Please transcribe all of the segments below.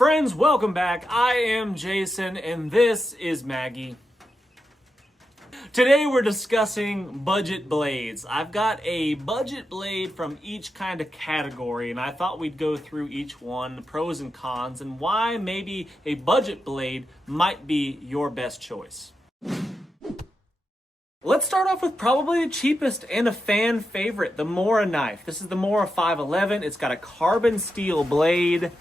Friends, welcome back. I am Jason and this is Maggie. Today we're discussing budget blades. I've got a budget blade from each kind of category and I thought we'd go through each one, the pros and cons, and why maybe a budget blade might be your best choice. Let's start off with probably the cheapest and a fan favorite, the Mora knife. This is the Mora 511. It's got a carbon steel blade.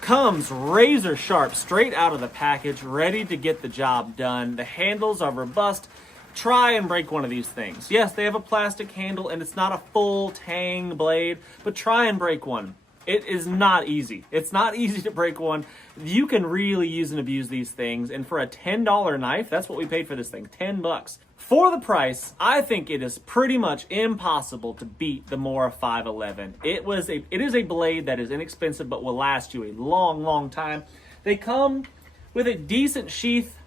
Comes razor sharp straight out of the package, ready to get the job done. The handles are robust. Try and break one of these things. Yes, they have a plastic handle and it's not a full tang blade, but try and break one. It is not easy. It's not easy to break one. You can really use and abuse these things, and for a $10 knife, that's what we paid for this thing, 10 bucks. For the price, I think it is pretty much impossible to beat the Mora 511. It is a blade that is inexpensive but will last you a long time. They come with a decent sheath,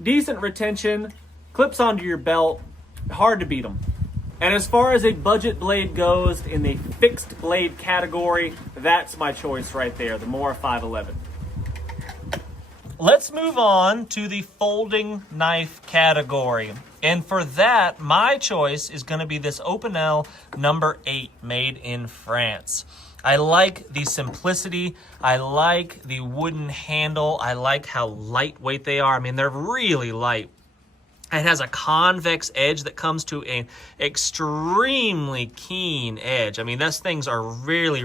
decent retention, clips onto your belt, hard to beat them. And as far as a budget blade goes, in the fixed blade category, that's my choice right there, the Mora 511. Let's move on to the folding knife category. And for that, my choice is going to be this Opinel number 8 made in France. I like the simplicity. I like the wooden handle. I like how lightweight they are. I mean, they're really light. It has a convex edge that comes to an extremely keen edge. I mean, those things are really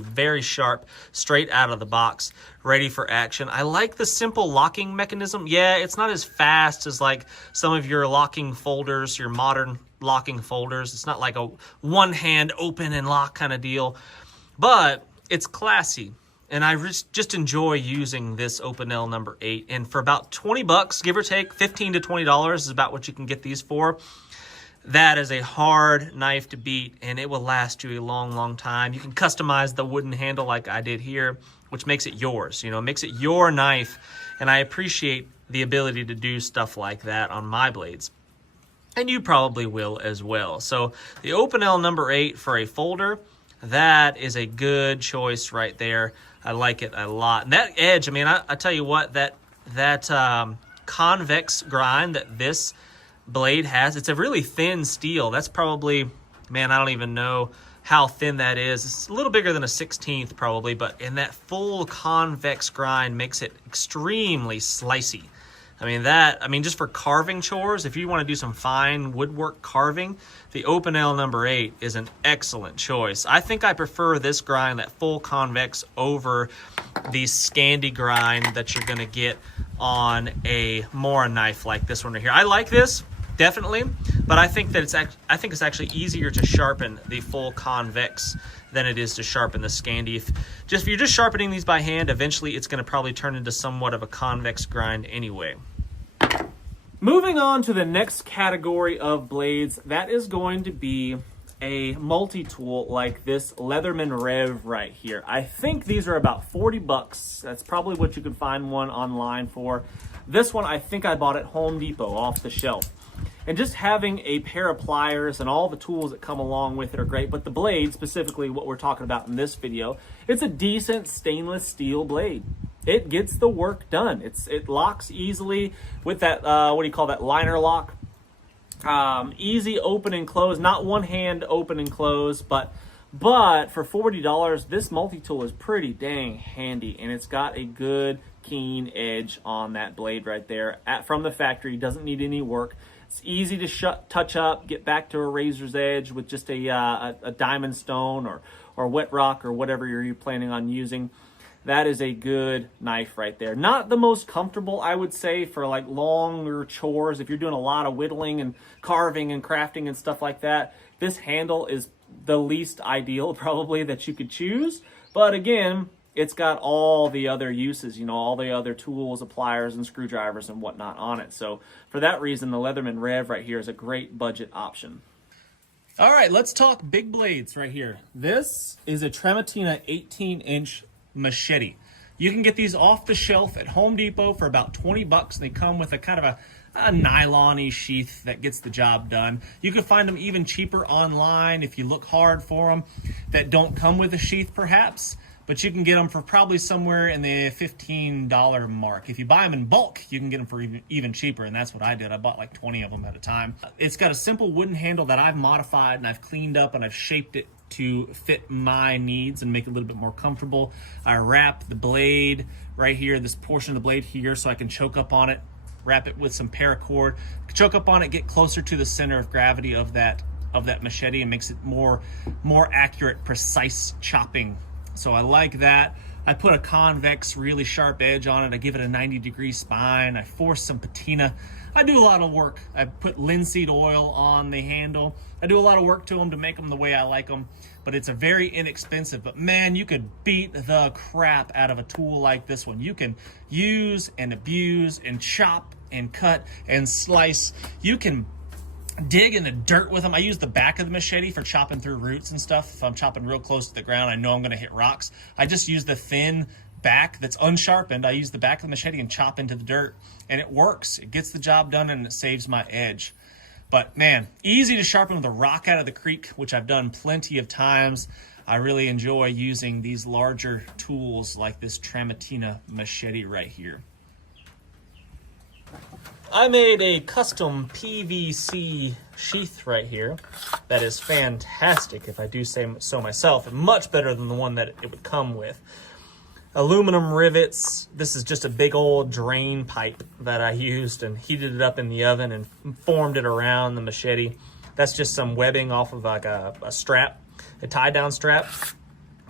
very sharp, straight out of the box, ready for action. I like the simple locking mechanism. Yeah, it's not as fast as like some of your locking folders, your modern locking folders. It's not like a one-hand open and lock kind of deal, but it's classy. And I just enjoy using this Opinel number 8. And for about 20 bucks, give or take, $15 to $20 is about what you can get these for. That is a hard knife to beat, and it will last you a long time. You can customize the wooden handle like I did here, which makes it yours. You know, makes it your knife. And I appreciate the ability to do stuff like that on my blades. And you probably will as well. So the Opinel number 8 for a folder, that is a good choice right there. I like it a lot. And that edge, I mean, I tell you what, that convex grind that this blade has, it's a really thin steel. That's probably, man, I don't even know how thin that is. It's a little bigger than a 16th probably, but in that full convex grind makes it extremely slicey. I mean, just for carving chores, if you want to do some fine woodwork carving, the Opinel number 8 is an excellent choice. I think I prefer this grind, that full convex, over the Scandi grind that you're going to get on a Mora knife like this one right here. I like this, definitely, but I think that it's actually easier to sharpen the full convex than it is to sharpen the Scandi. If you're just sharpening these by hand, eventually it's going to probably turn into somewhat of a convex grind anyway. Moving on to the next category of blades, that is going to be a multi-tool like this Leatherman Rev right here. I think these are about 40 bucks. That's probably what you can find one online for. This one, I think I bought at Home Depot off the shelf. And just having a pair of pliers and all the tools that come along with it are great, but the blade, specifically what we're talking about in this video, it's a decent stainless steel blade. It gets the work done. It locks easily with that, what do you call that, liner lock? Easy open and close, not one hand open and close, but for $40, this multi-tool is pretty dang handy, and it's got a good keen edge on that blade right there from the factory. Doesn't need any work. It's easy to touch up, get back to a razor's edge with just a diamond stone or wet rock or whatever you're planning on using. That is a good knife right there. Not the most comfortable, I would say, for like longer chores. If you're doing a lot of whittling and carving and crafting and stuff like that, this handle is the least ideal probably that you could choose. But again, it's got all the other uses, you know, all the other tools, pliers and screwdrivers and whatnot on it. So for that reason, the Leatherman Rev right here is a great budget option. All right, let's talk big blades right here. This is a Tremettina 18-inch machete. You can get these off the shelf at Home Depot for about 20 bucks. They come with a kind of a nylon-y sheath that gets the job done. You can find them even cheaper online if you look hard for them that don't come with a sheath perhaps. but you can get them for probably somewhere in the $15 mark. If you buy them in bulk, you can get them for even cheaper, and that's what I did. I bought like 20 of them at a time. It's got a simple wooden handle that I've modified and I've cleaned up and I've shaped it to fit my needs and make it a little bit more comfortable. I wrap the blade right here, this portion of the blade here, so I can choke up on it, wrap it with some paracord, choke up on it, get closer to the center of gravity of that machete, and makes it more accurate, precise chopping. So I like that. I put a convex, really sharp edge on it. I give it a 90-degree spine. I force some patina. I do a lot of work. I put linseed oil on the handle. I do a lot of work to them to make them the way I like them, but it's a very inexpensive. But man, you could beat the crap out of a tool like this one. You can use and abuse and chop and cut and slice. You can dig in the dirt with them. I use the back of the machete for chopping through roots and stuff. If I'm chopping real close to the ground, I know I'm going to hit rocks. I just use the thin back that's unsharpened. I use the back of the machete and chop into the dirt, and it works. It gets the job done, and it saves my edge. But man, easy to sharpen with a rock out of the creek, which I've done plenty of times. I really enjoy using these larger tools like this Tramontina machete right here. I made a custom PVC sheath right here that is fantastic, if I do say so myself, and much better than the one that it would come with. Aluminum rivets. This is just a big old drain pipe that I used and heated it up in the oven and formed it around the machete. That's just some webbing off of like a strap, a tie-down strap.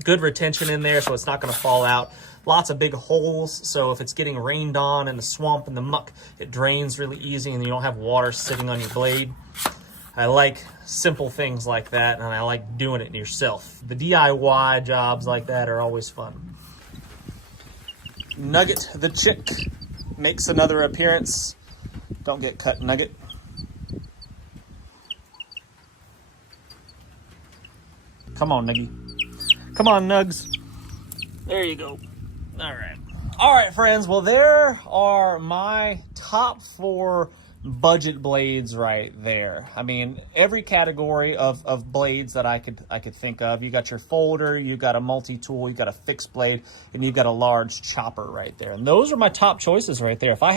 Good retention in there so it's not going to fall out. Lots of big holes, so if it's getting rained on in the swamp and the muck, it drains really easy and you don't have water sitting on your blade. I like simple things like that, and I like doing it yourself. The DIY jobs like that are always fun. Nugget the chick makes another appearance. Don't get cut, Nugget. Come on, Nuggy. Come on, Nugs. There you go. All right, friends. Well, there are my top 4 budget blades right there. I mean, every category of blades that I could think of. You got your folder, you got a multi-tool, you got a fixed blade, and you got a large chopper right there. And those are my top choices right there. If I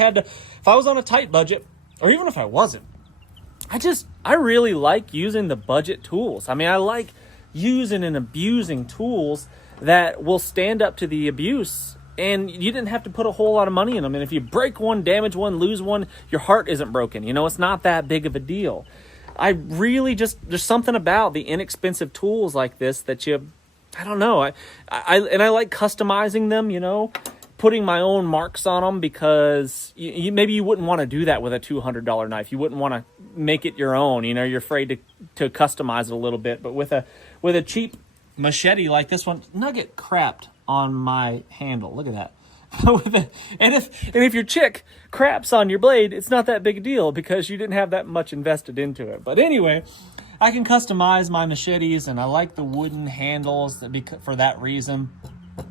was on a tight budget, or even if I wasn't, I really like using the budget tools. I mean, I like using and abusing tools that will stand up to the abuse, and you didn't have to put a whole lot of money in them. And if you break one, damage one, lose one, your heart isn't broken. You know, it's not that big of a deal. I really there's something about the inexpensive tools like this that I don't know. I like customizing them, you know, putting my own marks on them, because maybe you wouldn't want to do that with a $200 knife. You wouldn't want to make it your own. You know, you're afraid to customize it a little bit. But with a cheap machete like this one, Nugget crapped on my handle. Look at that. And if your chick craps on your blade, it's not that big a deal because you didn't have that much invested into it. But anyway, I can customize my machetes, and I like the wooden handles for that reason.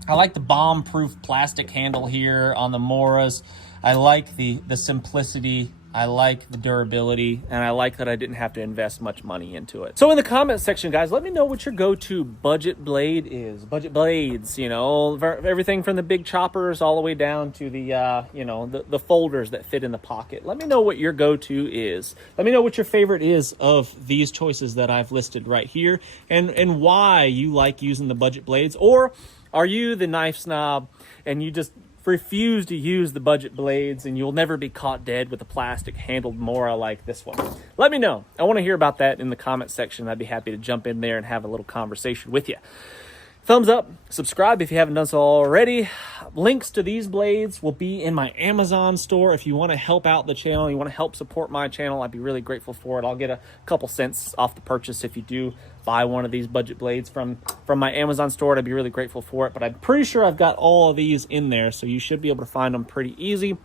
I like the bomb-proof plastic handle here on the Moras. I like the simplicity. I like the durability, and I like that I didn't have to invest much money into it. So in the comment section, guys, let me know what your go-to budget blade is. Budget blades, you know, everything from the big choppers all the way down to the, the folders that fit in the pocket. Let me know what your go-to is. Let me know what your favorite is of these choices that I've listed right here, and why you like using the budget blades. Or are you the knife snob and you just refuse to use the budget blades and you'll never be caught dead with a plastic handled Mora like this one? Let me know. I want to hear about that in the comment section. I'd be happy to jump in there and have a little conversation with you. Thumbs up, subscribe if you haven't done so already. Links to these blades will be in my Amazon store. If you want to help out the channel, you want to help support my channel, I'd be really grateful for it. I'll get a couple cents off the purchase if you do buy one of these budget blades from my Amazon store. I'd be really grateful for it. But I'm pretty sure I've got all of these in there, so you should be able to find them pretty easy.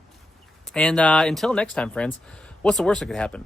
And until next time, friends, what's the worst that could happen?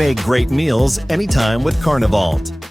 Make great meals anytime with Carnivalt.